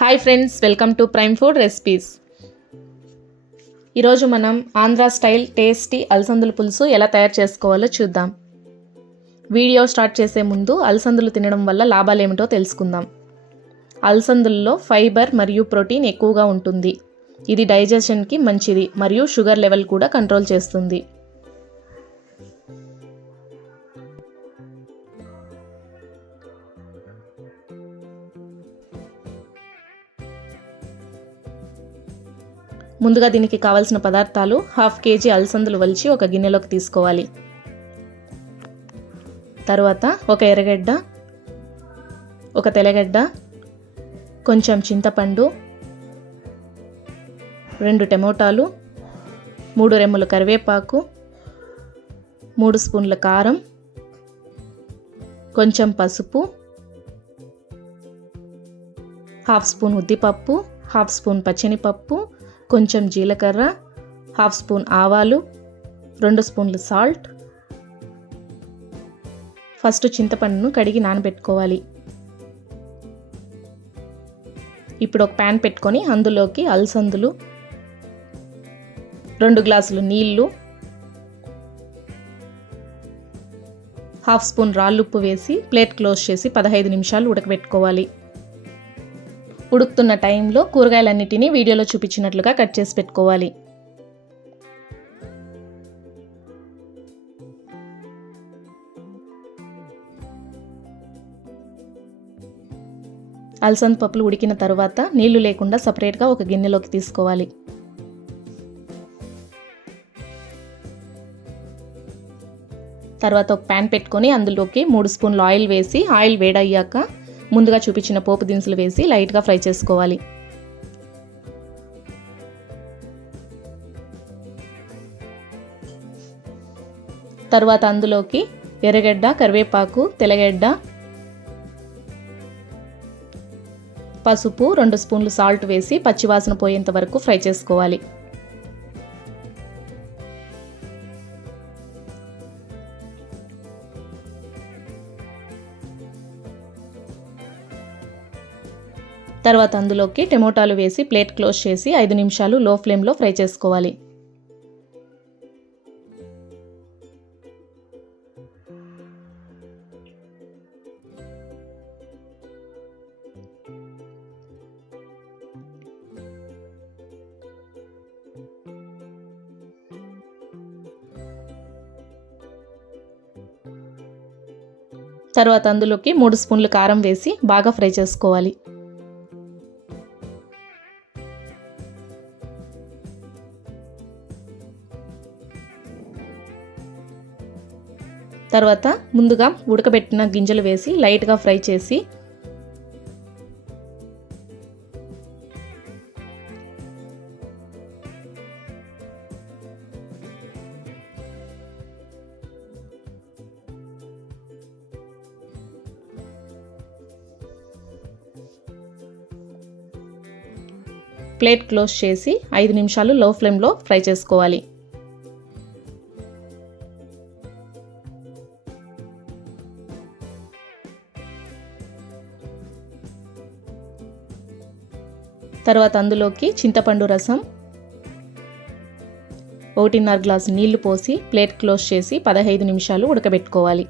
Hi friends, welcome to prime food recipes. ఈరోజు మనం Andhra style tasty అలసందుల పులుసు ఎలా తయారు చేసుకోవాలో చూద్దాం. వీడియో స్టార్ట్ చేసే ముందు అలసందులు తినడం వల్ల లాభాలు ఏమిటో తెలుసుకుందాం. అలసందుల్లో ఫైబర్ మరియు ప్రోటీన్ ఎక్కువగా ఉంటుంది. ఇది డైజెషన్కి మంచిది మరియు షుగర్ లెవెల్ కూడా కంట్రోల్ చేస్తుంది. ముందుగా దీనికి కావాల్సిన పదార్థాలు: 1/2 kg అలసందులు వలిచి ఒక గిన్నెలోకి తీసుకోవాలి. తర్వాత ఒక ఎర్రగడ్డ, ఒక తెల్లగడ్డ, కొంచెం చింతపండు, 2 టమోటాలు, 3 రెమ్మల కరివేపాకు, 3 స్పూన్ల కారం, కొంచెం పసుపు, 1/2 స్పూన్ ఉద్దిపప్పు, 1/2 స్పూన్ పచ్చెనిపప్పు, కొంచెం జీలకర్ర, 1/2 స్పూన్ ఆవాలు, 2 స్పూన్లు సాల్ట్. ఫస్ట్ చింతపండును కడిగి నానబెట్టుకోవాలి. ఇప్పుడు ఒక ప్యాన్ పెట్టుకొని అందులోకి అలసందులు, 2 గ్లాసులు నీళ్లు, 1/2 స్పూన్ రాళ్ళుప్పు వేసి ప్లేట్ క్లోజ్ చేసి 15 నిమిషాలు ఉడకబెట్టుకోవాలి. ఉడుకుతున్న టైంలో కూరగాయలన్నిటినీ వీడియోలో చూపించినట్లుగా కట్ చేసి పెట్టుకోవాలి. అలసంద పప్పులు ఉడికిన తర్వాత నీళ్లు లేకుండా సపరేట్గా ఒక గిన్నెలోకి తీసుకోవాలి. తర్వాత ఒక ప్యాన్ పెట్టుకొని అందులోకి 3 స్పూన్లు ఆయిల్ వేసి ఆయిల్ వేడయ్యాక ముందుగా చూపించిన పోపు దినుసులు వేసి లైట్గా ఫ్రై చేసుకోవాలి. తర్వాత అందులోకి ఎర్రగడ్డ, కరివేపాకు, తెల్లగడ్డ, పసుపు, 2 స్పూన్లు సాల్ట్ వేసి పచ్చివాసన పోయేంత వరకు ఫ్రై చేసుకోవాలి. తర్వాత అందులోకి టమోటాలు వేసి ప్లేట్ క్లోజ్ చేసి 5 నిమిషాలు లో ఫ్లేమ్లో ఫ్రై చేసుకోవాలి. తర్వాత అందులోకి 3 స్పూన్లు కారం వేసి బాగా ఫ్రై చేసుకోవాలి. తర్వాత ముందుగా ఉడకబెట్టిన గింజలు వేసి లైట్గా ఫ్రై చేసి ప్లేట్ క్లోజ్ చేసి 5 నిమిషాలు లో ఫ్లేమ్లో ఫ్రై చేసుకోవాలి. తర్వాత అందులోకి చింతపండు రసం, 1.5 గ్లాసు నీళ్లు పోసి ప్లేట్ క్లోజ్ చేసి 15 నిమిషాలు ఉడకబెట్టుకోవాలి.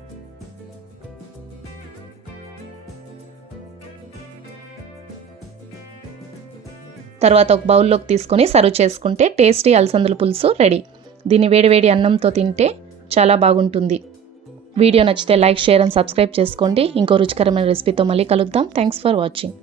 తర్వాత ఒక బౌల్లోకి తీసుకొని సర్వ్ చేసుకుంటే టేస్టీ అలసందుల పులుసు రెడీ. దీన్ని వేడివేడి అన్నంతో తింటే చాలా బాగుంటుంది. వీడియో నచ్చితే లైక్, షేర్ అండ్ సబ్స్క్రైబ్ చేసుకోండి. ఇంకో రుచికరమైన రెసిపీతో మళ్ళీ కలుద్దాం. Thanks for watching.